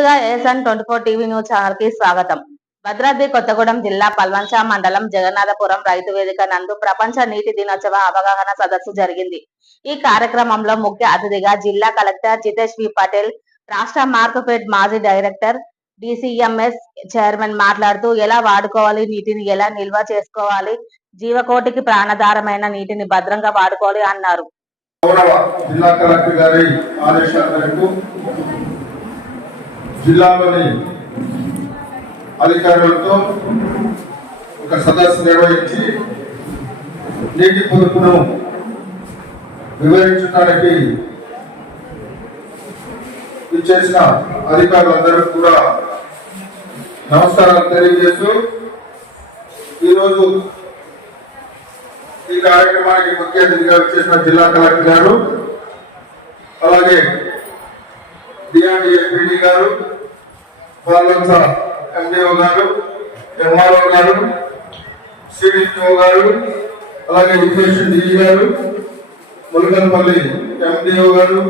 ముందుగా ASN twenty four TV news ఛానల్కి స్వాగతం. భద్రాద్రి కొత్తగూడెం జిల్లా పల్వంచ మండలం జగన్నాథపురం రైతు వేదిక నందు ప్రపంచ నీటి దినోత్సవ అవగాహన సదస్సు జరిగింది. ఈ కార్యక్రమంలో ముఖ్య అతిథిగా జిల్లా కలెక్టర్ జితేష్ వి పటేల్ రాష్ట్ర మార్కెట్ మాజీ డైరెక్టర్ డిసిఎంఎస్ చైర్మన్ మాట్లాడుతూ ఎలా వాడుకోవాలి నీటిని ఎలా నిల్వ చేసుకోవాలి జీవకోటికి ప్రాణధారమైన నీటిని భద్రంగా వాడుకోవాలి అన్నారు. జిల్లా కలెక్టర్ గారి ఆదేశాల మేరకు జిల్లాలోని అధికారులతో ఒక సదస్సు నిర్వహించి నీటి పొదుపును వివరించడానికి ఇచ్చేసిన అధికారులందరూ కూడా నమస్కారాలు తెలియజేస్తూ ఈరోజు ఈ కార్యక్రమానికి ముఖ్య అతిథిగా వచ్చేసిన జిల్లా కలెక్టర్ గారు అలాగే డిఆర్డిఏ గారు పార్లన్స ఎండిఓ గారు ఎంఆర్ఓ గారు సిడిఓ గారు అలాగే ఇన్ఫర్మేషన్ డిఈ గారు ములకల్పల్లి ఎండిఓ గారు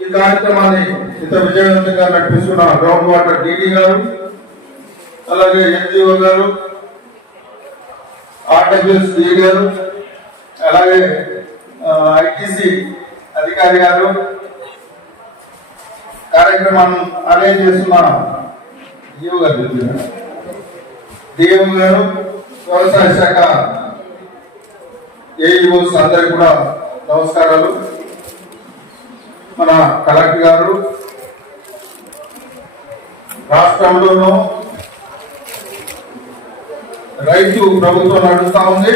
ఈ కార్యక్రమాన్ని ఇంత విజయవంతంగా నడిపిస్తున్న గ్రౌండ్ వాటర్ డిడి గారు అలాగే ఎన్జిఓ గారు ఆర్డబ్ల్యూఎస్ డిఈ గారు అలాగే ఐటీసీ అధికారి గారు కార్యక్రమాన్ని అరేంజ్ చేస్తున్న ఈఓ గారు డిఎం గారు వ్యవసాయ శాఖ ఏఈఓస్ అందరికి కూడా నమస్కారాలు. మన కలెక్టర్ గారు రాష్ట్రంలోనూ రైతు ప్రభుత్వం నడుస్తూ ఉంది.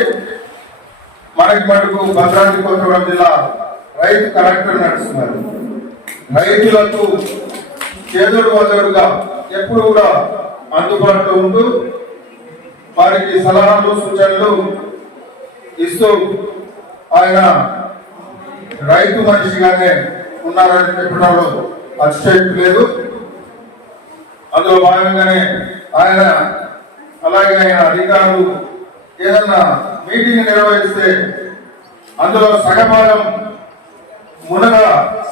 మనకి మటుకు భద్రాద్రి కొత్తగూడెం జిల్లా రైతు కలెక్టర్ నడుస్తున్నారు. రైతులకు చేదుడు వదలుగా ఎప్పుడు కూడా అందుబాటులో ఉంటూ వారికి సలహాలు సూచనలు ఇస్తూ ఆయన రైతు మనిషిగానే ఉన్నారని చెప్పడంలో అతిశయం లేదు. అందులో భాగంగానే ఆయన అలాగే ఆయన అధికారులు ఏదన్నా మీటింగ్ నిర్వహిస్తే అందులో సగభాగం మునగ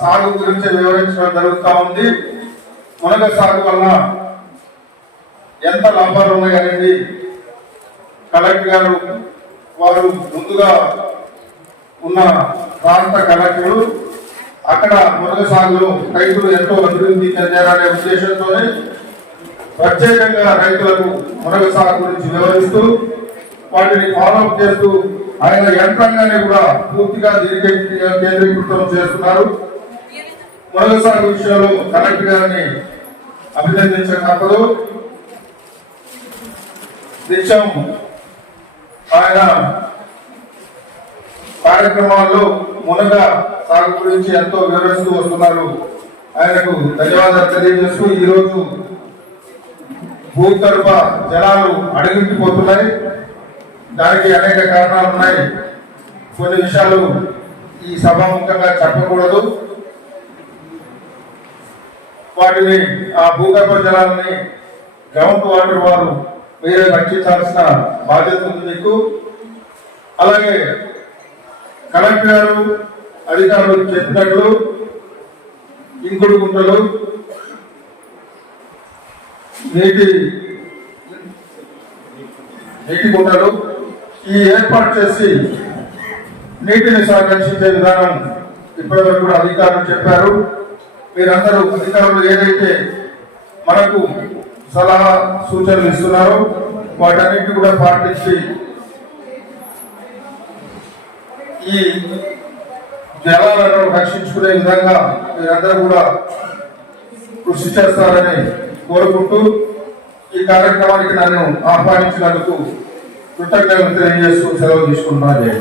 సాగు గురించి వివరించడం జరుగుతూ ఉంది. మునగ సాగు వల్ల ఎంత లాభాలు ఉన్నాయనేది కలెక్టర్ గారు వారు ముందుగా ఉన్న ప్రాంత కలెక్టర్లు అక్కడ మునగ సాగులో రైతులు ఎంతో అభివృద్ధి చెందారనే ఉద్దేశంతోనే ప్రత్యేకంగా రైతులకు మునగ సాగు గురించి వివరిస్తూ వాటిని ఫాలోఅప్ చేస్తూ ఆయన యంత్రాంగాన్ని కూడా పూర్తిగా దీనికి కేంద్రీకృతం చేస్తున్నారు. మరోసారి విషయాలు విషయంలో కలెక్టర్ గారిని అభినందించక తప్పదు నిత్యం ఆయన కార్యక్రమాల్లో మునగ సాగు గురించి ఎంతో వివరిస్తూ వస్తున్నారు. ఆయనకు ధన్యవాదాలు తెలియజేస్తూ ఈరోజు రోజు భూగర్భ జలాలు అడుగుంటిపోతున్నాయి దానికి అనేక కారణాలు ఉన్నాయి. కొన్ని విషయాలు ఈ సభాముఖంగా చెప్పకూడదు. వాటిని ఆ భూగర్భ జలాలని గ్రౌండ్ వాటర్ వారు మీరే రక్షించాల్సిన బాధ్యత ఉంది మీకు. అలాగే కలెక్టర్ గారు అధికారులు చెప్పినట్లు ఇంకుడు గుంటలు నీటి నీటి గుంటలు ఈ ఏర్పాటు చేసి నీటిని సంరక్షించే విధానం ఇప్పటివరకు కూడా అధికారులు చెప్పారు. మీరందరూ అధికారులు ఏదైతే మనకు సలహా సూచనలు ఇస్తున్నారో వాటన్నిటి కూడా పాటించి ఈ జలాలను రక్షించుకునే విధంగా మీరందరూ కూడా కృషి చేస్తారని కోరుకుంటూ ఈ కార్యక్రమానికి నన్ను ఆహ్వానించినందుకు కృతజ్ఞతలు తెలియజేసుకుని సెలవు తీసుకుంటున్నాను.